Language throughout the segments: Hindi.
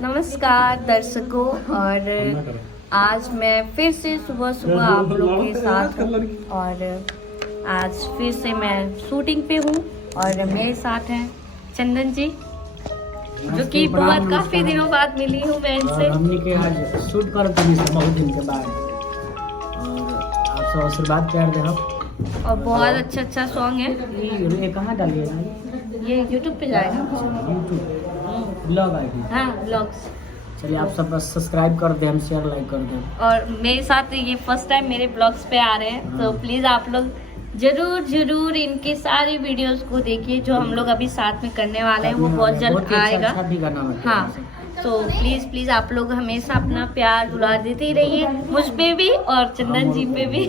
नमस्कार दर्शकों, और आज मैं फिर से सुबह सुबह आप लोग के साथ हूँ। और आज फिर से मैं शूटिंग पे हूँ और मेरे साथ हैं चंदन जी, जो कि बहुत काफी दिनों बाद मिली हूँ मैं इनसे। हमने के आज शूट करते हैं बहुत दिन के बाद, और आप सब आशीर्वाद प्यार दे। और बहुत अच्छा सॉन्ग है। ये कहाँ डालिए? ये यूट्यूब पे जाएगा। YouTube blog ID. हाँ, ब्लॉग्स। चलिए आप सब बस सब्सक्राइब कर दें, शेयर लाइक कर दें। और मेरे साथ ये फर्स्ट टाइम मेरे ब्लॉग्स पे आ रहे हैं, तो प्लीज आप लोग जरूर इनके सारे वीडियोस को देखिए। जो हम लोग अभी साथ में करने वाले हैं वो बहुत जल्द आएगा। हाँ, तो प्लीज आप लोग हमेशा अपना प्यार दुलार देते ही रहिए, मुझ पे भी और चंदन जी पे भी।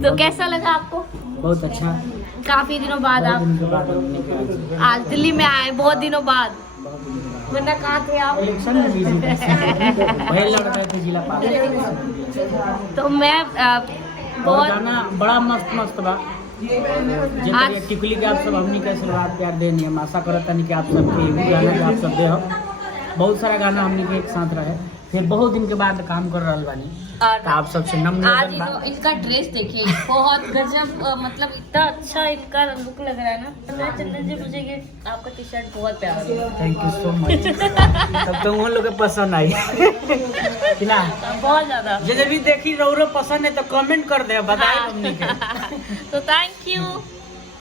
तो कैसा लगा आपको? बहुत अच्छा। काफी दिनों बाद आप आज दिल्ली में आए, बहुत दिनों बाद। वरना कहाँ थे आप? इलेक्शन में बिजी थे। वही लड़ रहे थे जिला पार्टी। तो मैं बहुत गाना बड़ा मस्त बा। आज टिकुली के आप सब हमनी के आशीर्वाद प्यार देनी, हम आशा करता नहीं कि आप सबके एगो गाना के आप सब दे हो। बहुत सारा गाना हमनी के एक साथ रहे, फिर बहुत दिन के बाद काम कर रहा बानी। और आप सबसे आज इनका ड्रेस देखिए, बहुत गजब, मतलब इतना अच्छा इनका लुक लग रहा है ना। तो चंदन जी, मुझे ये आपका टी शर्ट बहुत प्यारा लगा। Thank you so much. तब तो उन लोग के पसंद आई कि ना? बहुत ज्यादा। जब भी देखी रो पसंद है तो कमेंट कर दे, बताए हमनी के। तो थैंक यू।